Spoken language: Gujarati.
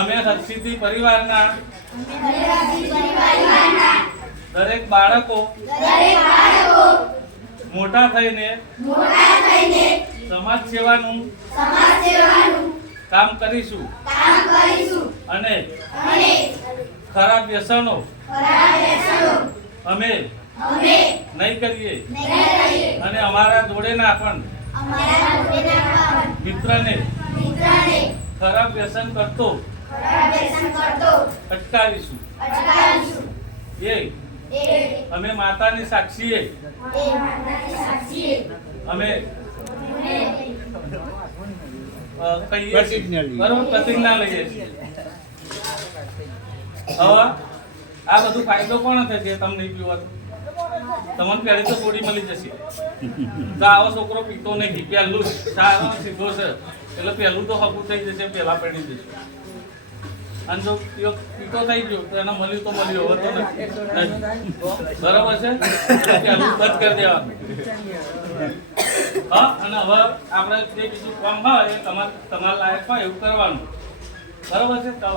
અમે હર્ષિદ્ધિ પરિવારના દરેક બાળકો મોટા થઈને સમાજ સેવાનું કામ કરીશું અને ખરાબ વ્યસનો અમે નહીં કરીએ અને અમારા જોડેના પણ મિત્રને ખરાબ વ્યસન કરતો અટકાવીશું. અમે માતાની સાક્ષીએ અમે પ્રતિજ્ઞા લઈએ છીએ. હવે આ બધું ફાયદો કોણ થશે? તમને નહીં પીવાનું તમને પહેલી તો ગોળી મળી જશે. તો આવો છોકરો પીતો નહીં, પહેલું સારો સીધો છે એટલે પહેલું તો હકું થઈ જશે, પહેલા પડી જશે. અને જો પીતો થઈ ગયો તો એને મળ્યું તો મળ્યું, હવે તો નથી. બરાબર છે? પહેલું બંધ કરી દેવાનું. હા, અને હવે આપણે જે બીજું કામ હોય એ તમારા લાયક હોય એવું કરવાનું. બરાબર છે? ચાલો.